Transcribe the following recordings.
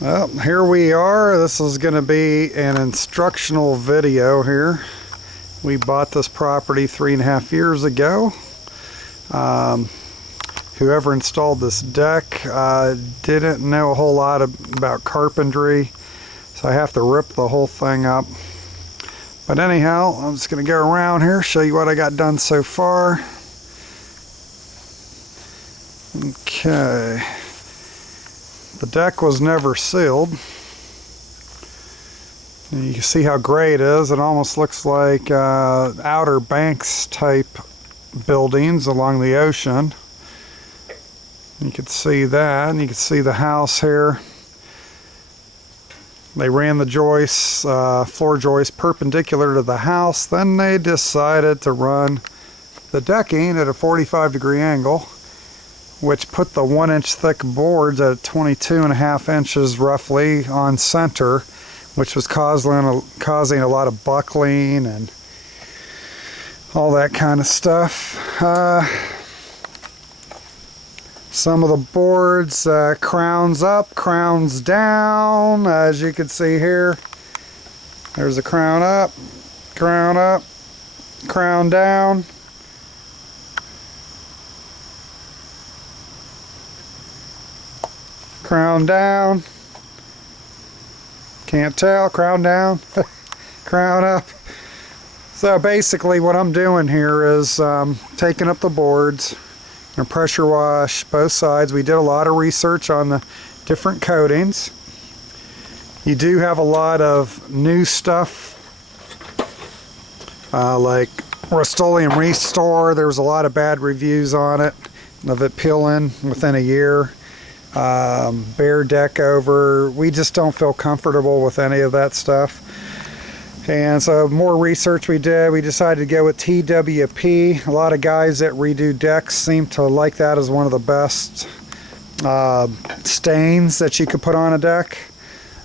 Well, here we are. This is going to be an instructional video here. We bought this property 3.5 years ago. Whoever installed this deck didn't know a whole lot about carpentry, so I have to rip the whole thing up. But anyhow, I'm just going to go around here, show you what I got done so far. Okay. The deck was never sealed. And you can see how gray it is. It almost looks like Outer Banks type buildings along the ocean. You can see that, and you can see the house here. They ran the joists, floor joists perpendicular to the house. Then they decided to run the decking at a 45-degree angle, which put the 1-inch thick boards at 22.5 inches roughly on center, which was causing a lot of buckling and all that kind of stuff. Some of the boards, crowns up, crowns down, as you can see here. There's a crown up, crown down. Crown down. Can't tell. Crown down. Crown up. So basically what I'm doing here is taking up the boards and pressure wash both sides. We did a lot of research on the different coatings. You do have a lot of new stuff like Rust-Oleum Restore. There was a lot of bad reviews on it, of it peeling within a year. Bare deck over. We just don't feel comfortable with any of that stuff. And so more research we did, we decided to go with TWP. A lot of guys that redo decks seem to like that as one of the best stains that you could put on a deck.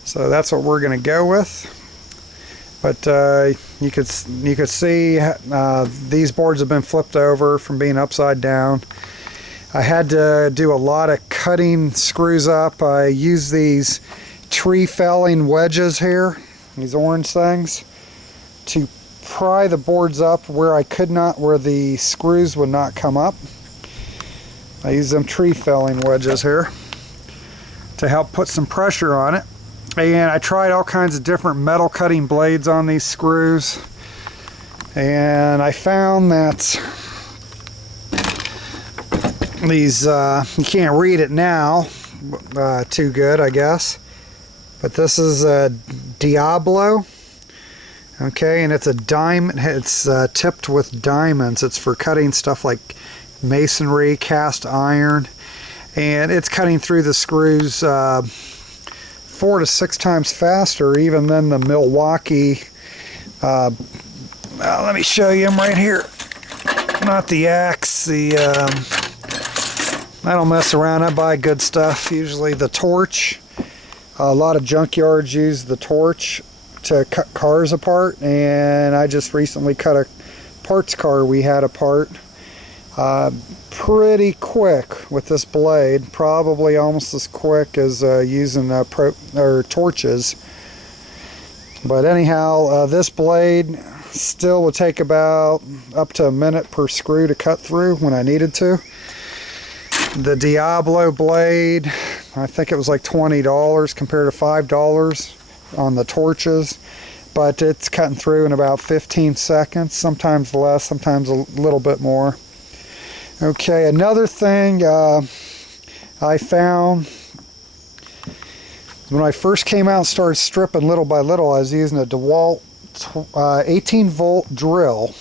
So that's what we're going to go with. But you could see these boards have been flipped over from being upside down. I had to do a lot of cutting screws up. I used these tree felling wedges here, these orange things, to pry the boards up where where the screws would not come up. I used them tree felling wedges here to help put some pressure on it. And I tried all kinds of different metal cutting blades on these screws. And I found that these, you can't read it now too good, I guess, but this is a Diablo, okay, and it's a diamond. It's tipped with diamonds. It's for cutting stuff like masonry, cast iron, and it's cutting through the screws 4 to 6 times faster even than the Milwaukee. Let me show you them right here. Not the axe, I don't mess around. I buy good stuff. Usually the torch. A lot of junkyards use the torch to cut cars apart, and I just recently cut a parts car we had apart pretty quick with this blade. Probably almost as quick as using torches. But anyhow, this blade still would take about up to a minute per screw to cut through when I needed to. The Diablo blade, I think it was like $20 compared to $5 on the torches, but it's cutting through in about 15 seconds, sometimes less, sometimes a little bit more. Okay, another thing I found when I first came out and started stripping little by little, I was using a DeWalt 18-volt drill.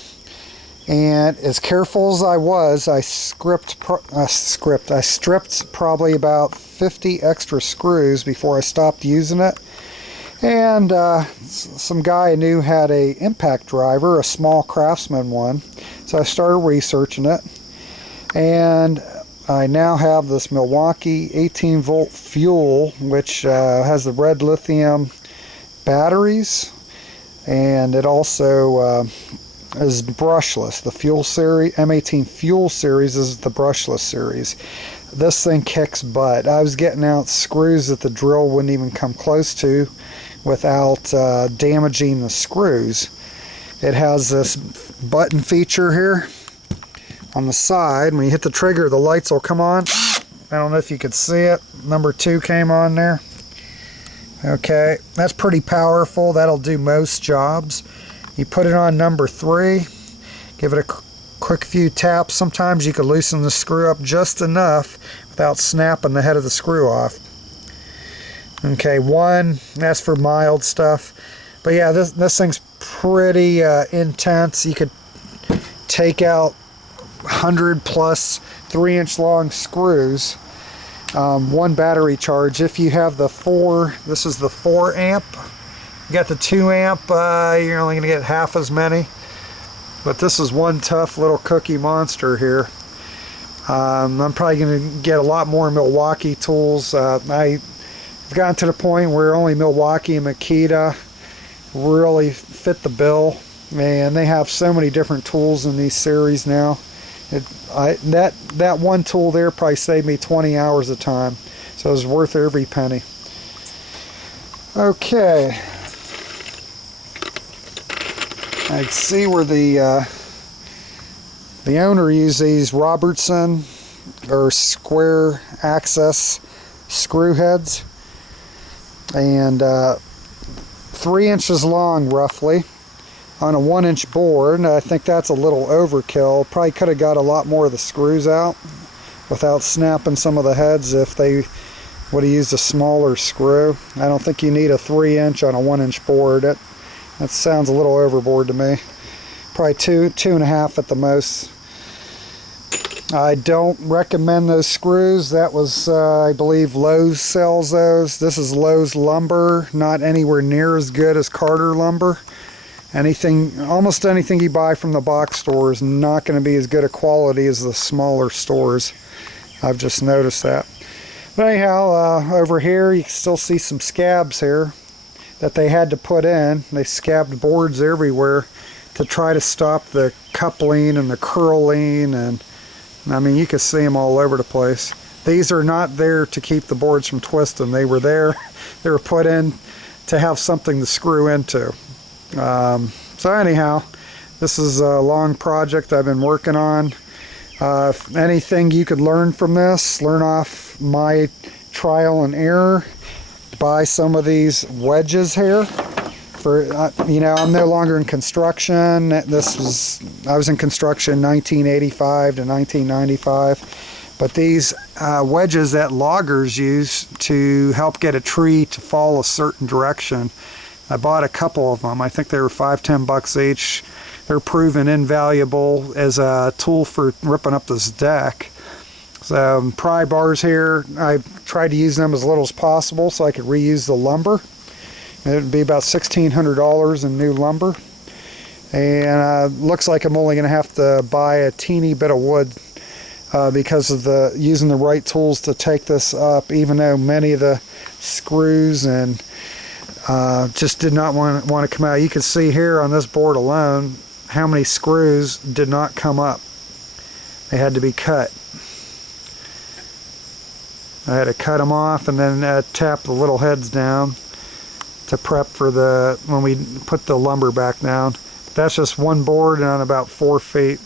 And as careful as I was, I stripped probably about 50 extra screws before I stopped using it. And some guy I knew had a impact driver, a small Craftsman one, so I started researching it. And I now have this Milwaukee 18-volt fuel, which has the red lithium batteries, and it also is brushless. The fuel series, M18 fuel series, is the brushless series. this thing kicks butt. I was getting out screws that the drill wouldn't even come close to without damaging the screws. It has this button feature here on the side. When you hit the trigger, the lights will come on. I don't know if you could see it. Number 2 came on there. Okay, that's pretty powerful. That'll do most jobs. You put it on number 3, give it a quick few taps. Sometimes you could loosen the screw up just enough without snapping the head of the screw off. Okay, 1, that's for mild stuff. But yeah, this thing's pretty intense. You could take out 100 plus 3-inch long screws. 1 battery charge. If you have the 4, this is the 4 amp. You got the 2 amp, you're only going to get half as many. But this is one tough little cookie monster here. I'm probably going to get a lot more Milwaukee tools. I've gotten to the point where only Milwaukee and Makita really fit the bill. Man, they have so many different tools in these series now. That one tool there probably saved me 20 hours of time, so it was worth every penny. Okay, I see where the owner used these Robertson or square access screw heads, and 3 inches long roughly, on a 1-inch board. I think that's a little overkill. Probably could have got a lot more of the screws out without snapping some of the heads if they would have used a smaller screw. I don't think you need a 3-inch on a 1-inch board. That sounds a little overboard to me. Probably 2.5 at the most. I don't recommend those screws. That was, I believe, Lowe's sells those. This is Lowe's lumber, not anywhere near as good as Carter lumber. Almost anything you buy from the box store is not going to be as good a quality as the smaller stores. I've just noticed that. But anyhow, over here you can still see some scabs here that they had to put in. They scabbed boards everywhere to try to stop the coupling and the curling, and I mean, you can see them all over the place. These are not there to keep the boards from twisting. They were there, they were put in to have something to screw into. So anyhow, this is a long project I've been working on. If anything you could learn from this, learn off my trial and error, buy some of these wedges here. For you know, I'm no longer in construction. I was in construction 1985 to 1995. But these wedges that loggers use to help get a tree to fall a certain direction, I bought a couple of them. I think they were $5-10 each. They're proven invaluable as a tool for ripping up this deck. So pry bars here, I tried to use them as little as possible so I could reuse the lumber. It would be about $1,600 in new lumber. And looks like I'm only going to have to buy a teeny bit of wood because of using the right tools to take this up, even though many of the screws and just did not want to come out. You can see here on this board alone how many screws did not come up. They had to be cut. I had to cut them off and then tap the little heads down to prep for when we put the lumber back down. That's just one board on about 4 feet.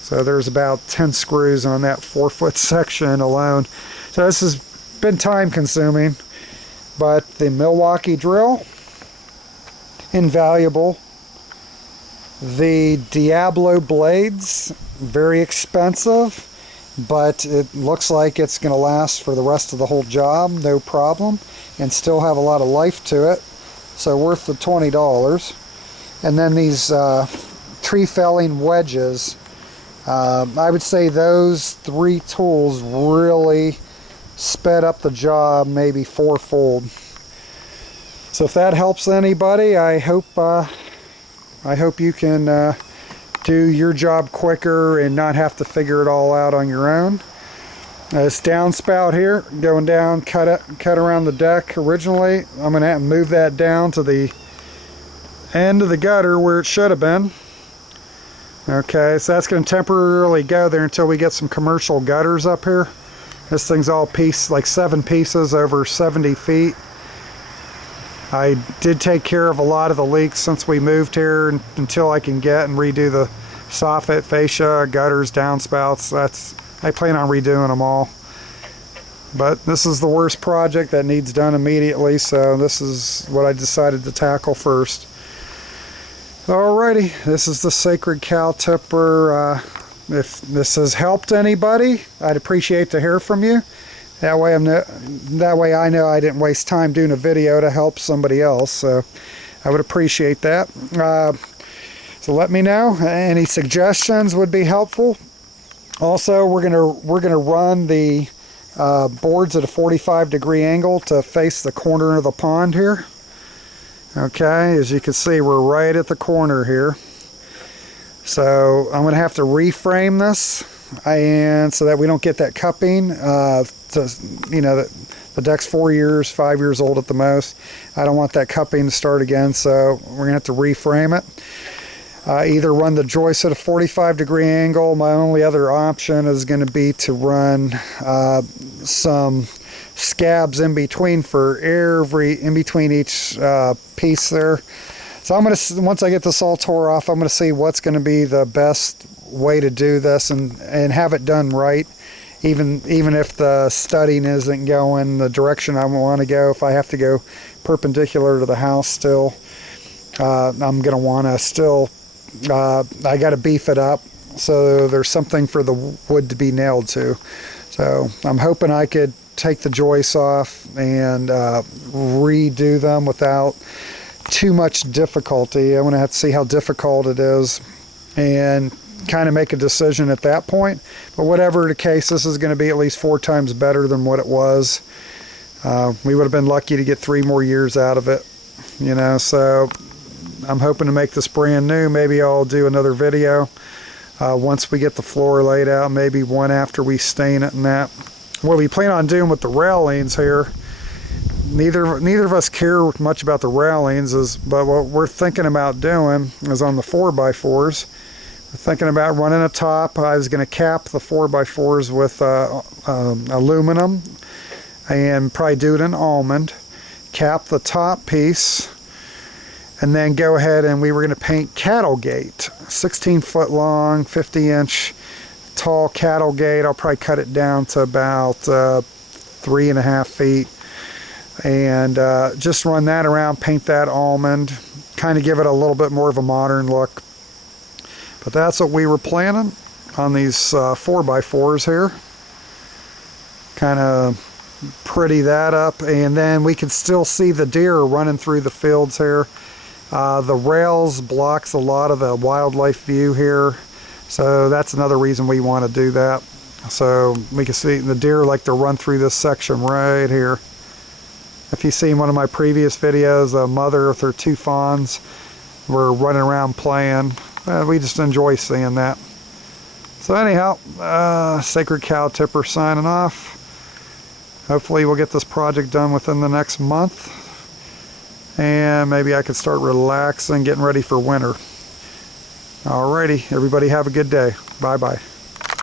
So there's about 10 screws on that 4-foot section alone. So this has been time consuming. But the Milwaukee drill, invaluable. The Diablo blades, very expensive, but it looks like it's going to last for the rest of the whole job, no problem, and still have a lot of life to it. So worth the $20. And then these tree felling wedges, I would say those 3 tools really sped up the job maybe 4-fold. So if that helps anybody, I hope you can do your job quicker and not have to figure it all out on your own. This downspout here, going down, cut around the deck originally. I'm going to have to move that down to the end of the gutter where it should have been. Okay, so that's going to temporarily go there until we get some commercial gutters up here. This thing's all like 7 pieces over 70 feet. I did take care of a lot of the leaks since we moved here until I can get and redo the soffit, fascia, gutters, downspouts. I plan on redoing them all. But this is the worst project that needs done immediately, so this is what I decided to tackle first. Alrighty, this is the Sacred Cow Tipper. If this has helped anybody, I'd appreciate to hear from you. That way I know I didn't waste time doing a video to help somebody else, so I would appreciate that. So let me know. Any suggestions would be helpful. Also, we're gonna run the boards at a 45-degree angle to face the corner of the pond here. Okay, as you can see, we're right at the corner here. So I'm gonna have to reframe this, and so that we don't get that cupping. The deck's 4 years, 5 years old at the most. I don't want that cupping to start again, so we're gonna have to reframe it. Either run the joist at a 45-degree angle. My only other option is going to be to run some scabs in between in between each piece there. So I'm going to, once I get this all tore off, I'm going to see what's going to be the best way to do this and have it done right. Even if the studding isn't going the direction I want to go, if I have to go perpendicular to the house still, I'm going to want to still. I got to beef it up so there's something for the wood to be nailed to. So I'm hoping I could take the joists off and redo them without too much difficulty. I'm going to have to see how difficult it is and kind of make a decision at that point. But whatever the case, this is going to be at least 4 times better than what it was. We would have been lucky to get 3 more years out of it, you know, so I'm hoping to make this brand new. Maybe I'll do another video once we get the floor laid out, maybe one after we stain it and that. What we plan on doing with the railings here, neither of us care much about the railings, but what we're thinking about doing is on the 4x4s. We're thinking about running a top. I was going to cap the 4x4s with aluminum and probably do it in almond. Cap the top piece, and then go ahead and we were going to paint cattle gate, 16-foot long, 50-inch tall cattle gate. I'll probably cut it down to about 3.5 feet, and just run that around, paint that almond, kind of give it a little bit more of a modern look. But that's what we were planning on these 4x4s here. Kind of pretty that up, and then we can still see the deer running through the fields here. The rails blocks a lot of the wildlife view here, so that's another reason we want to do that. So we can see the deer like to run through this section right here. If you've seen one of my previous videos, a mother with her 2 fawns were running around playing. We just enjoy seeing that. So anyhow, Sacred Cow Tipper signing off. Hopefully we'll get this project done within the next month. And maybe I could start relaxing, getting ready for winter. Alrighty, everybody have a good day. Bye-bye.